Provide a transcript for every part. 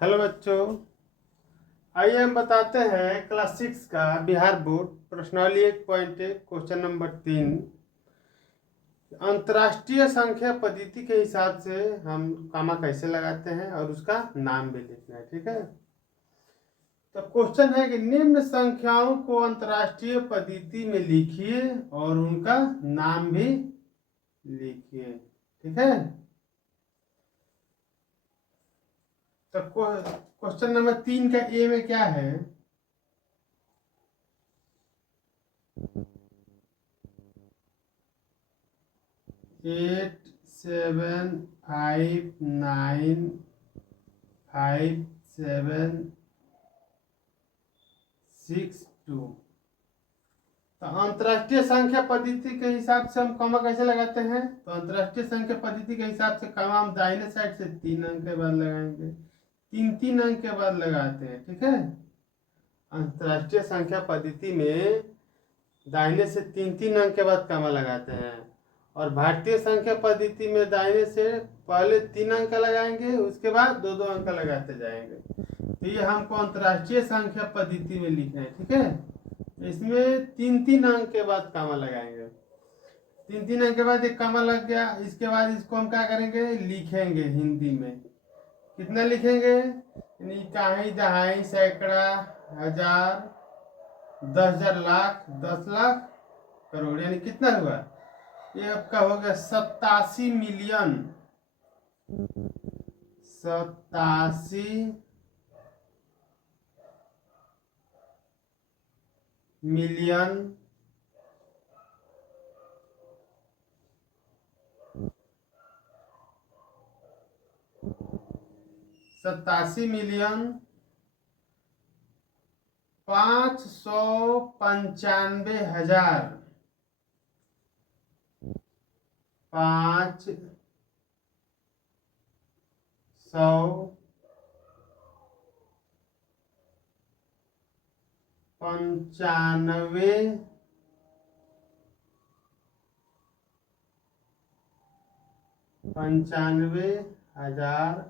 Hello बच्चों, आइए हम बताते हैं क्लास 6 का बिहार बोर्ड प्रश्नावली 1.1 क्वेश्चन नंबर 3। अंतर्राष्ट्रीय संख्या पद्धति के हिसाब से हम कामा कैसे लगाते हैं और उसका नाम भी लिखना है। ठीक है, तो क्वेश्चन है कि निम्न संख्याओं को अंतर्राष्ट्रीय पद्धति में लिखिए और उनका नाम भी लिखिए। ठीक है, तो क्वेश्चन नंबर 3 का ए में क्या है? 87595762। तो अंतर्राष्ट्रीय संख्या पद्धति के हिसाब से हम कॉमा कैसे लगाते हैं? तो अंतर्राष्ट्रीय संख्या पद्धति के हिसाब से कॉमा हम दाहिने साइड से 3 अंक के बाद लगाएंगे, 3 3 अंक के बाद लगाते हैं। ठीक है, अंतर्राष्ट्रीय संख्या पद्धति में दाहिने से 3 3 अंक के बाद कॉमा लगाते हैं, और भारतीय संख्या पद्धति में दाहिने से पहले 3 अंक लगाएंगे, उसके बाद 2 2 अंक लगाते जाएंगे। तो ये हमको अंतर्राष्ट्रीय संख्या पद्धति में लिखना है। ठीक है, इसमें 3 3 अंक के बाद कामा लगाएंगे। 3 3 अंक के बाद एक कामा लग गया, इसके बाद इसको हम क्या करेंगे? लिखेंगे हिंदी में। कितना लिखेंगे? यानी इकाई, दहाई, सैकड़ा, हजार, 10,000, लाख, 10 लाख, करोड़। यानी कितना हुआ? ये आपका हो गया 87 मिलियन, 87 मिलियन 87,595,000 ,595,000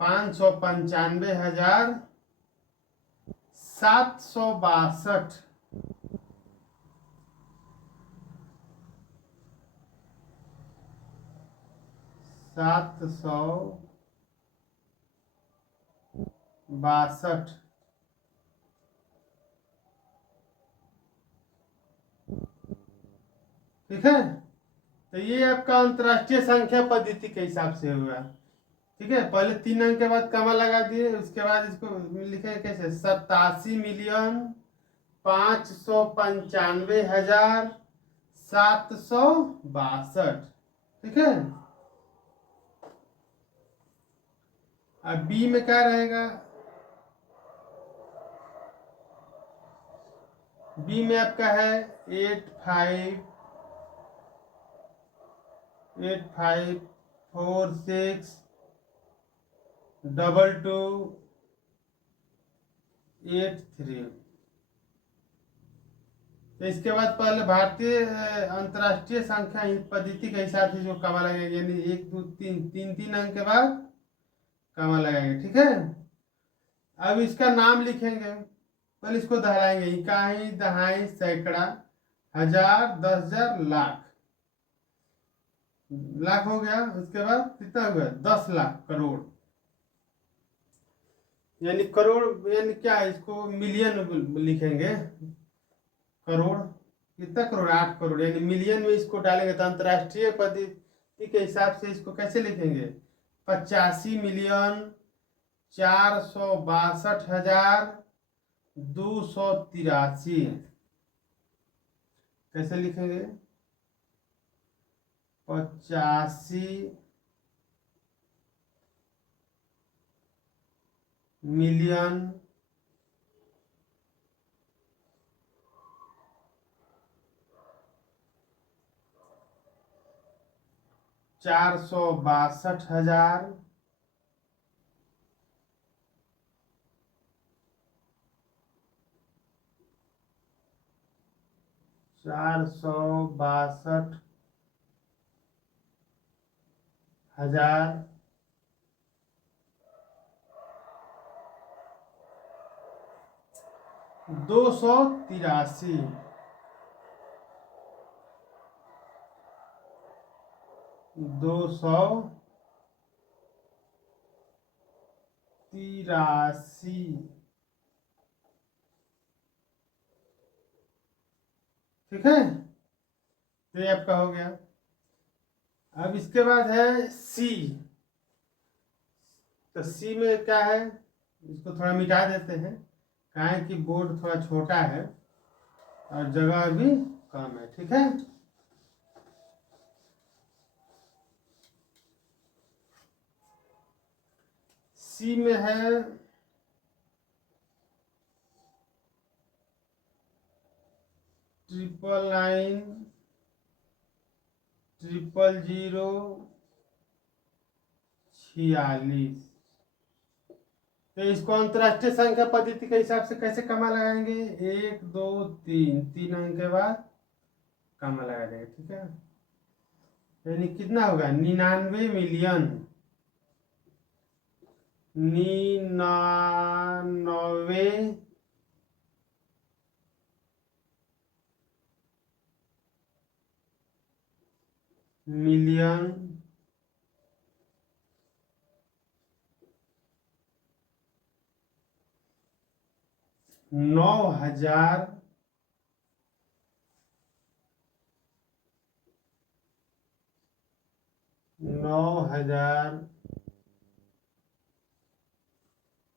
,595,762 762। ठीक है, तो ये आपका अंतर्राष्ट्रीय संख्या पद्धति के हिसाब से हुआ। ठीक है, पहले 3 अंक के बाद कमा लगा दिए, उसके बाद इसको लिखे कैसे? 87,595,762। ठीक है, अब बी में क्या रहेगा? बी में आपका है 85,846,22,83। तो इसके बाद पहले भारतीय अंतर्राष्ट्रीय संख्या पद्धति के हिसाब से जो कमा लगेगा, यानी 1 2 3 3 3 अंक के बाद कमा लगाएंगे। ठीक है, अब इसका नाम लिखेंगे। पहले इसको दोहराएंगे, इकाई, दहाई, सैकड़ा, हजार, 10,000, लाख। लाख हो गया, उसके बाद कितना हो गया? 10 लाख, करोड़। यानी करोड़ यानी क्या है? इसको मिलियन लिखेंगे। करोड़ कितना? करोड़, 8 करोड़। यानी मिलियन में इसको डालेंगे तो अंतर्राष्ट्रीय पद्धति के हिसाब से इसको कैसे लिखेंगे? 85,462,283। कैसे लिखेंगे? 85,000,000 462,000 462 हजार, 283, 283। ठीक है, तो ये आपका हो गया। अब इसके बाद है सी। तो सी में क्या है, इसको थोड़ा मिटा देते हैं, क्या है कि बोर्ड थोड़ा छोटा है और जगह भी कम है। ठीक है, सी में है ट्रिपल नाइन, 00046। तो इसको अंतरराष्ट्रीय संख्या पद्धति के हिसाब से कैसे कमा लगाएंगे, 1 2 3, 3 अंक के बाद कमा लगा देंगे। ठीक है, यानी कितना होगा, 99 मिलियन, 99 मिलियन 9,000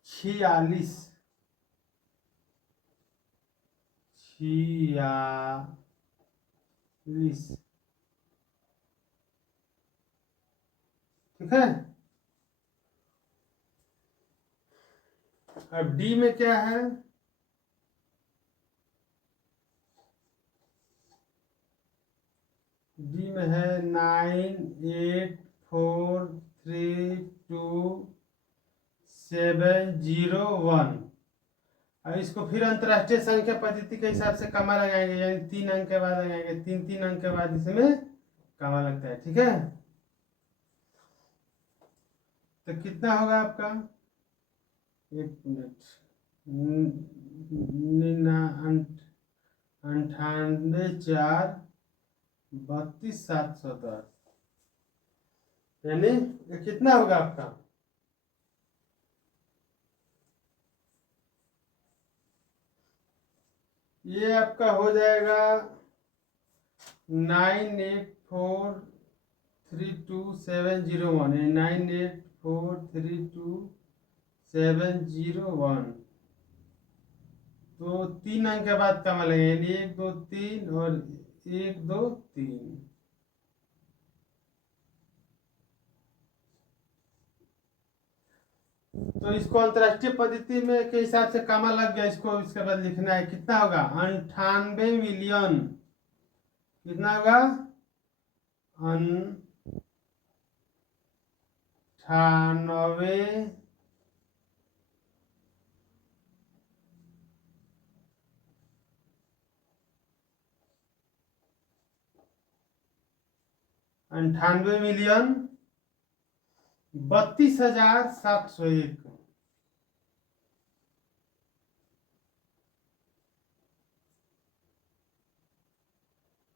46 46। ठीक है, अब डी में क्या है, डी में है 98432701। अब इसको फिर अंतरराष्ट्रीय संख्या पद्धति के हिसाब से कमा लगाएंगे, यानी 3 अंक के बाद लगाएंगे, 3 अंक के बाद इसमें कमा लगता है। ठीक है, तो कितना होगा आपका, 1 मिनट, 98,432,710, यानी ये कितना होगा आपका, ये आपका हो जाएगा 98432701, 98432701। तो 3 अंक के बाद कमा लगेगा, यानी 1 2 3 और 1 2 3। तो इसको अंतरराष्ट्रीय पद्धति में के हिसाब से कमा लग गया, इसको इसके बाद लिखना है, कितना होगा, 98 मिलियन, कितना होगा, 98 मिलियन 32,701।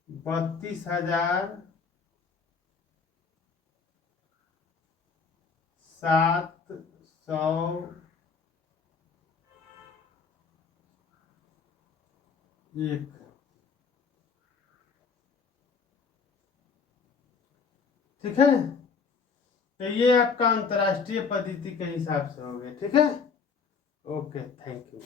32,701। ठीक है, तो ये आपका अंतरराष्ट्रीय पद्धति के हिसाब से हो गया। ठीक है, ओके, थैंक यू।